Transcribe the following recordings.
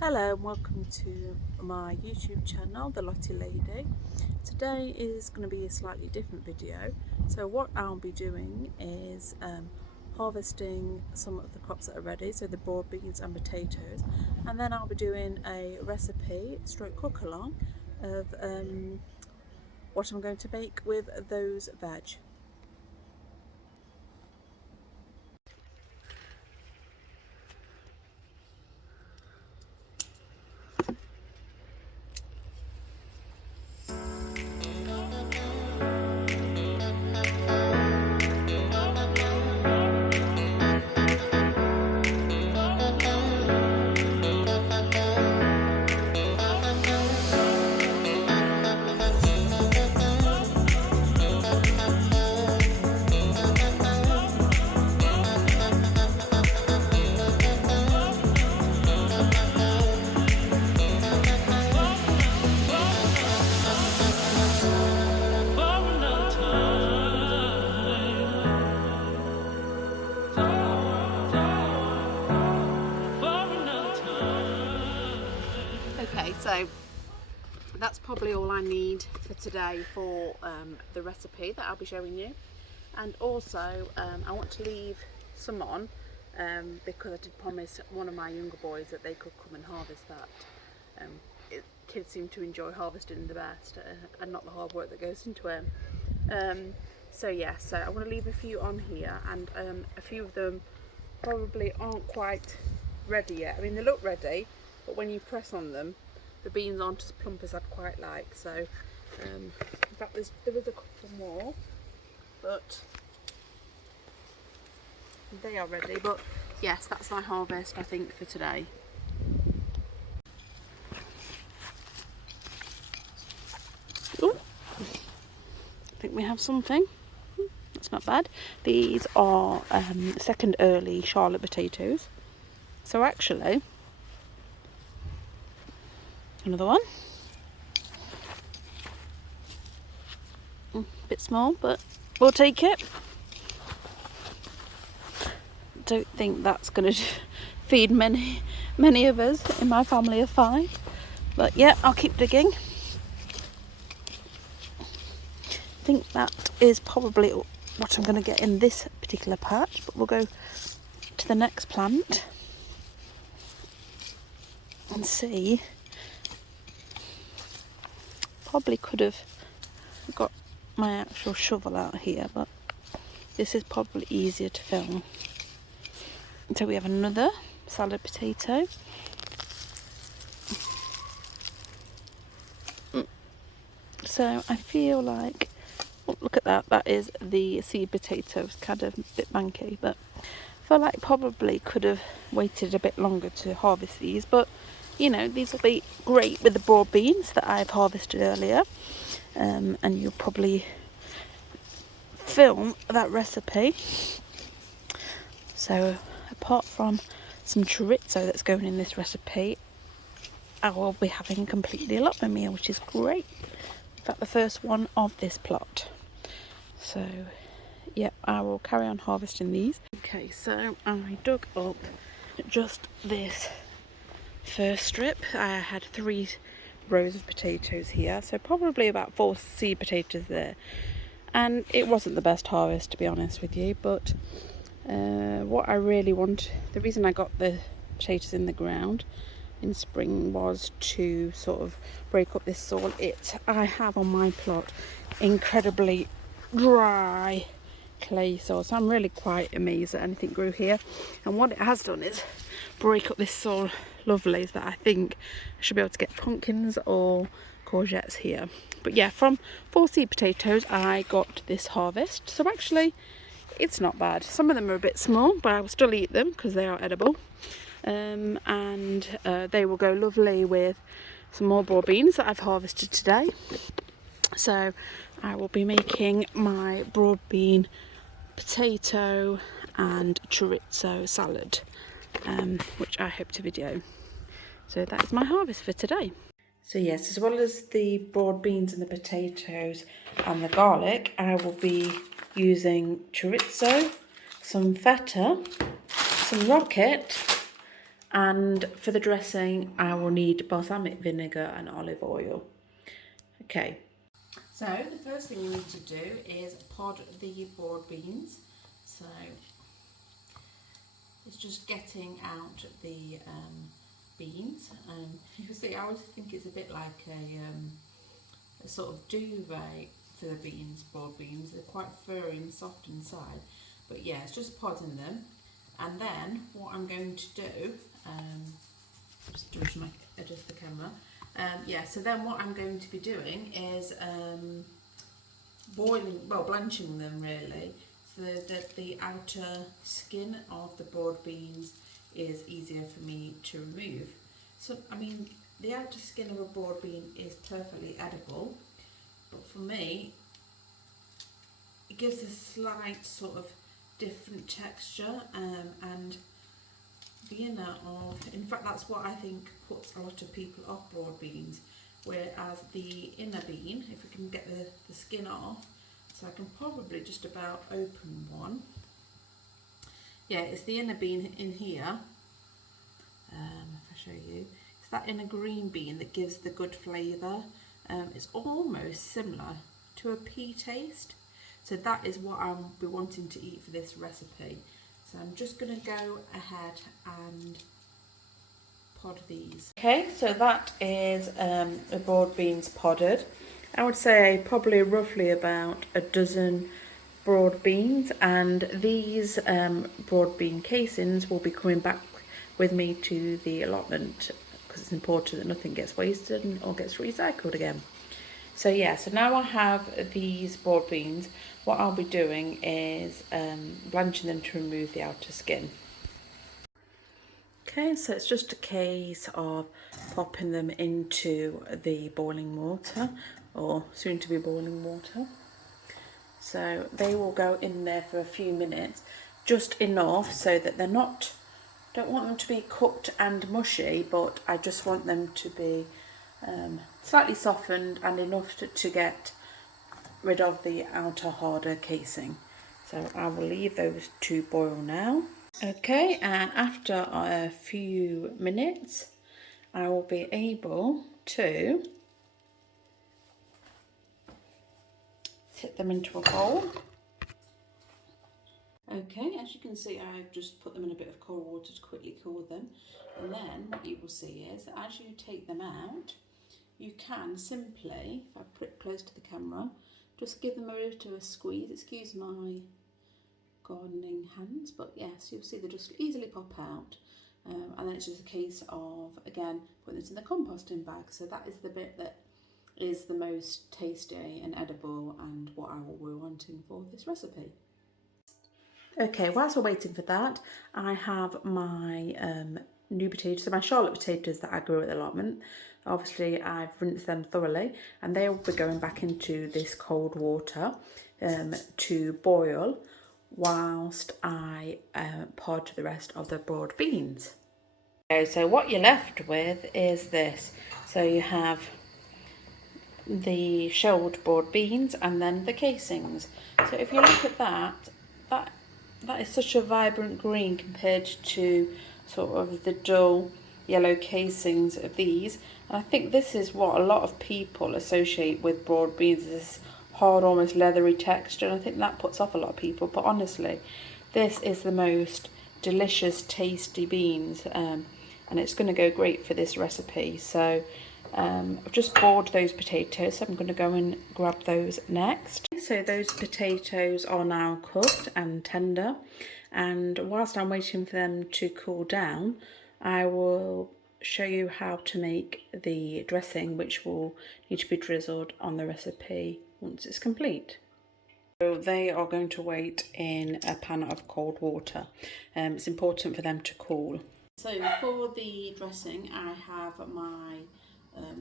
Hello and welcome to my YouTube channel, the Lottie Lady. Today is going to be a slightly different video. So what I'll be doing is harvesting some of the crops that are ready, so the broad beans and potatoes, and then I'll be doing a recipe stroke cook along of what I'm going to make with those veg. Okay, so that's probably all I need for today for the recipe that I'll be showing you. And also I want to leave some on because I did promise one of my younger boys that they could come and harvest that. Kids seem to enjoy harvesting the best and not the hard work that goes into it. So yeah, so I'm going to leave a few on here, and a few of them probably aren't quite ready yet. I mean, they look ready, but when you press on them, the beans aren't as plump as I'd quite like. So in fact there is a couple more, but they are ready. But yes, that's my harvest I think for today. Ooh, I think we have something. That's not bad. These are second early Charlotte potatoes. So actually, another one. Bit small, but we'll take it. Don't think that's going to feed many of us in my family of 5. But yeah, I'll keep digging. I think that is probably what I'm going to get in this particular patch, but we'll go to the next plant and see. Probably could have got my actual shovel out here, but this is probably easier to film. So we have another salad potato. So I feel like, oh, look at that, that is the seed potato. It's kind of a bit manky, but I feel like probably could have waited a bit longer to harvest these, but you know, these will be great with the broad beans that I've harvested earlier, and you'll probably film that recipe. So apart from some chorizo that's going in this recipe, I will be having a completely allotment meal, which is great. In fact, the first one of this plot. So yeah, I will carry on harvesting these. Okay, so I dug up just this first strip. I had 3 rows of potatoes here, so probably about 4 seed potatoes there, and it wasn't the best harvest, to be honest with you, but what I really want, the reason I got the potatoes in the ground in spring was to sort of break up this soil. I have on my plot incredibly dry clay soil, so I'm really quite amazed that anything grew here, and what it has done is break up this soil lovely, so that I think I should be able to get pumpkins or courgettes here. But yeah, from 4 seed potatoes I got this harvest, so actually it's not bad. Some of them are a bit small, but I will still eat them because they are edible, and they will go lovely with some more broad beans that I've harvested today. So I will be making my broad bean, potato and chorizo salad, which I hope to video. So that is my harvest for today. So yes, as well as the broad beans and the potatoes and the garlic, I will be using chorizo, some feta, some rocket And for the dressing, I will need balsamic vinegar and olive oil. Okay. So the first thing you need to do is pod the broad beans. So it's just getting out the beans. You can see, I always think it's a bit like a sort of duvet for the beans, broad beans. They're quite furry and soft inside. But yeah, it's just podding them. And then what I'm going to do, just adjust the camera. Yeah, so then what I'm going to be doing is blanching them really, so that the outer skin of the broad beans is easier for me to remove. So, I mean, the outer skin of a broad bean is perfectly edible, but for me, it gives a slight sort of different texture, and the inner of, in fact, that's what I think puts a lot of people off broad beans, whereas the inner bean, if we can get the skin off, so I can probably just about open one. Yeah, it's the inner bean in here. If I show you, it's that inner green bean that gives the good flavour. It's almost similar to a pea taste. So that is what I'll be wanting to eat for this recipe. So I'm just going to go ahead and pod these. Okay, so that is the broad beans podded. I would say probably roughly about a dozen broad beans, and these broad bean casings will be coming back with me to the allotment because it's important that nothing gets wasted or gets recycled again. So yeah, so now I have these broad beans. What I'll be doing is blanching them to remove the outer skin. Okay, so it's just a case of popping them into the boiling water, or soon to be boiling water. So they will go in there for a few minutes, just enough so that they're not, don't want them to be cooked and mushy, but I just want them to be slightly softened and enough to get rid of the outer harder casing. So I will leave those to boil now. Okay, and after a few minutes I will be able to tip them into a bowl. Okay, as you can see, I've just put them in a bit of cold water to quickly cool them, and then what you will see is as you take them out, you can simply, if I put it close to the camera, just give them a bit of a squeeze. Excuse my gardening hands, but yes, you'll see they just easily pop out, and then it's just a case of, again, putting this in the composting bag. So that is the bit that is the most tasty and edible, and what I will be wanting for this recipe. Okay, whilst we're waiting for that, I have my new potatoes, so my Charlotte potatoes that I grew at the allotment. Obviously, I've rinsed them thoroughly, and they will be going back into this cold water to boil whilst I pod the rest of the broad beans. Okay, so what you're left with is this. So you have the shelled broad beans and then the casings. So if you look at that is such a vibrant green compared to sort of the dull yellow casings of these. And I think this is what a lot of people associate with broad beans, this hard, almost leathery texture, and I think that puts off a lot of people. But honestly, this is the most delicious, tasty beans, and it's going to go great for this recipe. So I've just boiled those potatoes, so I'm going to go and grab those next. So those potatoes are now cooked and tender, and whilst I'm waiting for them to cool down, I will show you how to make the dressing, which will need to be drizzled on the recipe once it's complete. So they are going to wait in a pan of cold water. It's important for them to cool. So for the dressing, I have my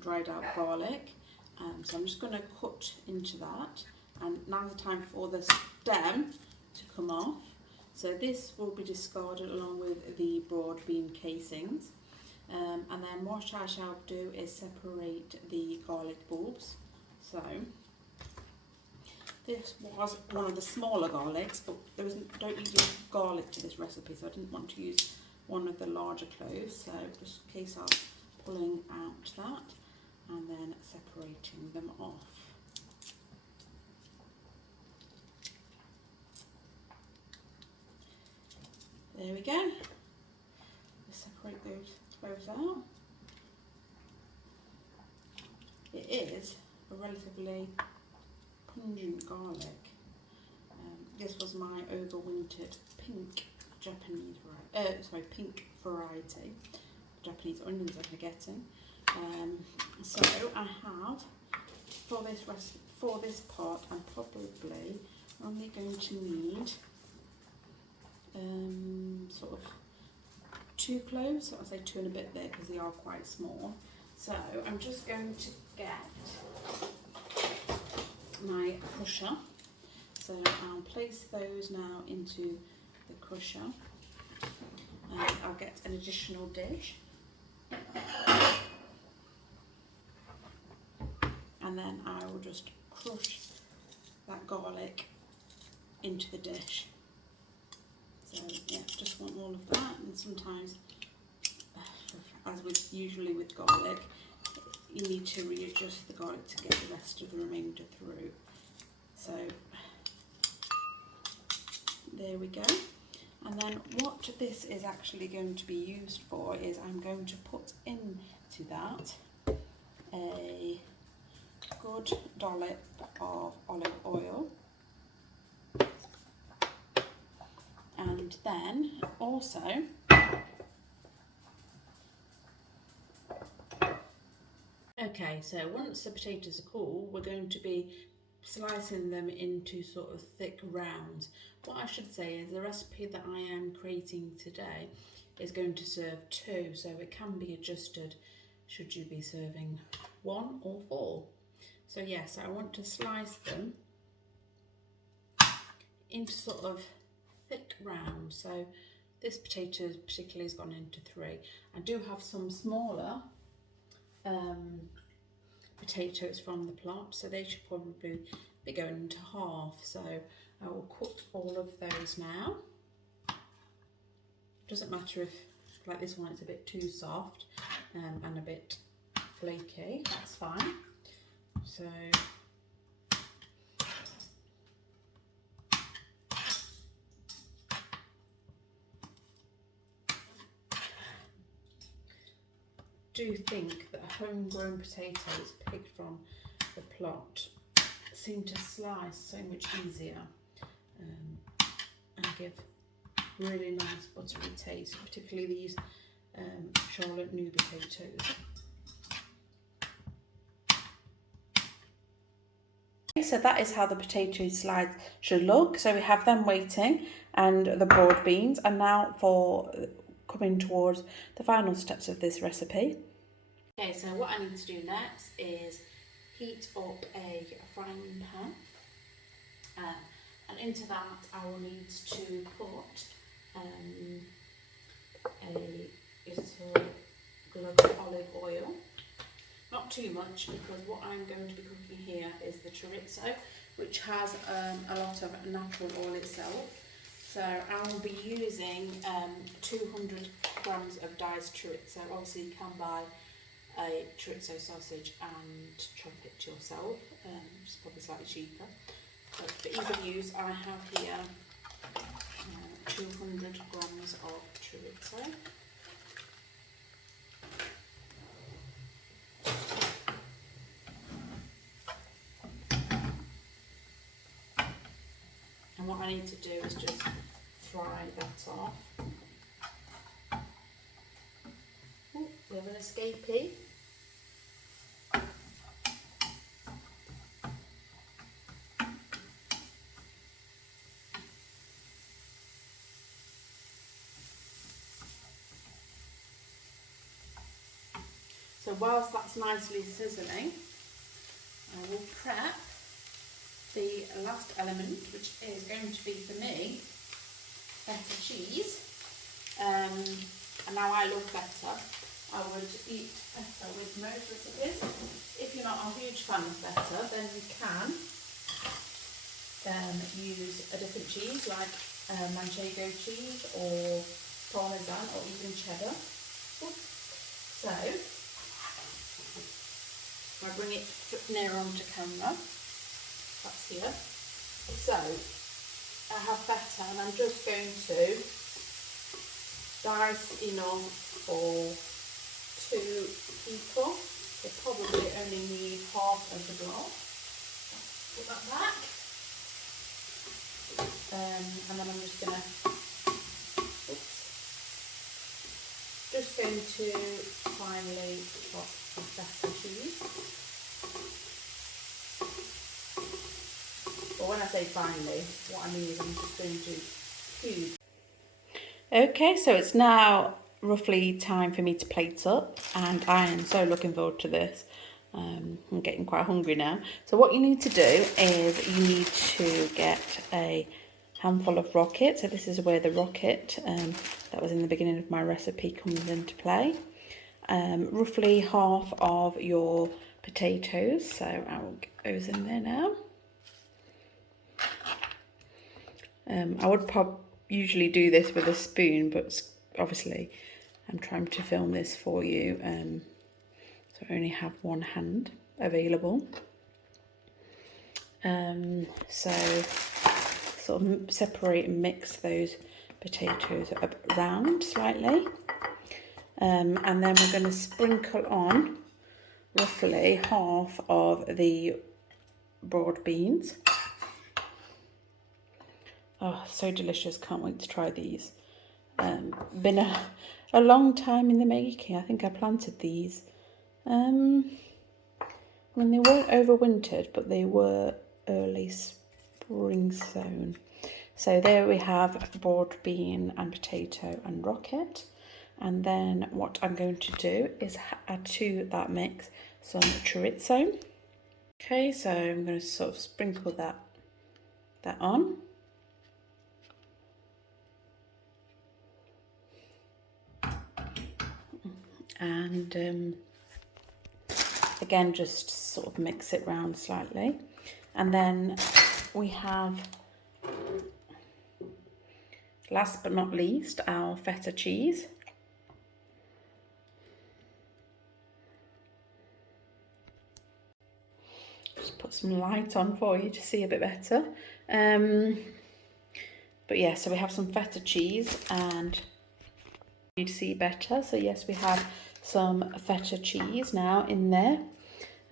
dried out garlic, so I'm just going to cut into that, and now's the time for the stem to come off. So this will be discarded along with the broad bean casings, and then what I shall do is separate the garlic bulbs. So this was one of the smaller garlics, but don't use garlic to this recipe, so I didn't want to use one of the larger cloves, so just in case I'm pulling out that and then separating them off. There we go. Let's separate those cloves out. It is a relatively pungent garlic. This was my overwintered pink Japanese pink variety. Japanese onions I'm getting. So I have for this pot, I'm probably only going to need sort of 2 cloves. I'll say 2 and a bit there because they are quite small. So I'm just going to get my crusher. So I'll place those now into the crusher. I'll get an additional dish. And then I will just crush that garlic into the dish. So yeah, just want all of that, and sometimes, as usually with garlic, you need to readjust the garlic to get the rest of the remainder through. So there we go. And then what this is actually going to be used for is I'm going to put into that a good dollop of olive oil. And then also okay, so once the potatoes are cool, we're going to be slicing them into sort of thick rounds. What I should say is the recipe that I am creating today is going to serve 2, so it can be adjusted should you be serving 1 or 4. So yes, I want to slice them into sort of thick rounds. So this potato particularly has gone into 3. I do have some smaller potatoes from the plot, so they should probably be going into half. So I will cook all of those now. Doesn't matter if, like this one, it's a bit too soft and a bit flaky, that's fine. So do think that homegrown potatoes picked from the plot seem to slice so much easier and give really nice buttery taste, particularly these Charlotte new potatoes. So that is how the potato slides should look. So we have them waiting and the broad beans, and now for coming towards the final steps of this recipe. Okay, so what I need to do next is heat up a frying pan, and into that I will need to put a little glove of olive oil. Not too much, because what I'm going to be cooking here is the chorizo, which has a lot of natural oil itself. So I will be using 200 grams of diced chorizo. Obviously you can buy a chorizo sausage and chop it yourself, which is probably slightly cheaper. But for ease of use, I have here 200 grams of chorizo. And what I need to do is just fry that off. Ooh, we have an escapee. So whilst that's nicely sizzling, I will prep the last element, which is going to be, for me, feta cheese. And now I love feta. I would eat feta with most recipes. If you're not a huge fan of feta, then you can use a different cheese like manchego cheese or parmesan. or even cheddar. So, I'll bring it nearer onto camera. That's here. So, I have feta and I'm just going to dice enough for 2 people. So probably only need half of the block. Put that back. And then I'm just going to finely chop the feta cheese. But when I say finely, what I mean is I'm just going to cube. Okay, so it's now roughly time for me to plate up, and I am so looking forward to this. I'm getting quite hungry now. So what you need to do is you need to get a handful of rocket. So this is where the rocket that was in the beginning of my recipe comes into play. Roughly half of your potatoes. So I will get those in there now. I would usually do this with a spoon, but obviously I'm trying to film this for you, so I only have one hand available. So sort of separate and mix those potatoes around slightly, and then we're going to sprinkle on roughly half of the broad beans. Oh, so delicious. Can't wait to try these. Been a long time in the making. I think I planted these. I mean, they weren't overwintered, but they were early spring sown. So there we have broad bean and potato and rocket. And then what I'm going to do is add to that mix some chorizo. Okay, so I'm going to sort of sprinkle that on. And again, just sort of mix it round slightly. And then we have, last but not least, our feta cheese. Just put some light on for you to see a bit better. But yeah, so we have some feta cheese and you to see better. So yes, we have some feta cheese now in there.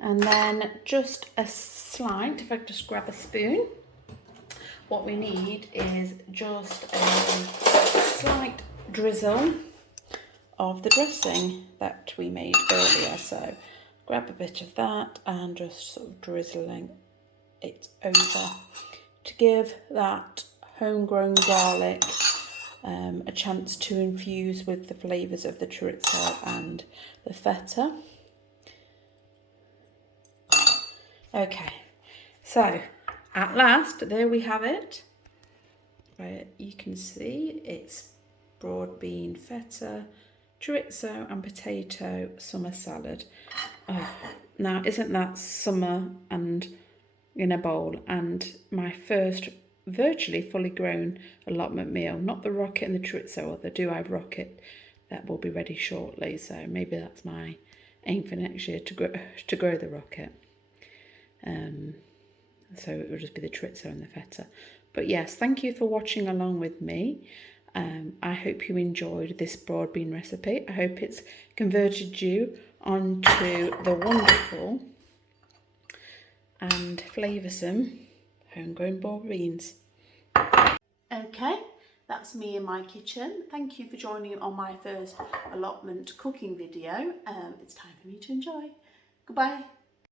And then just a slight, if I just grab a spoon, what we need is just a slight drizzle of the dressing that we made earlier. So grab a bit of that and just sort of drizzling it over to give that homegrown garlic a chance to infuse with the flavours of the chorizo and the feta. Okay, so at last, there we have it. Where you can see it's broad bean, feta, chorizo and potato summer salad. Oh, now isn't that summer and in a bowl, and my first virtually fully grown allotment meal, not the rocket and the chorizo, although I do have rocket that will be ready shortly, so maybe that's my aim for next year, to grow the rocket. So it will just be the chorizo and the feta. But yes, thank you for watching along with me. I hope you enjoyed this broad bean recipe. I hope it's converted you onto the wonderful and flavoursome homegrown broad beans. Okay, that's me in my kitchen. Thank you for joining on my first allotment cooking video. It's time for me to enjoy. Goodbye.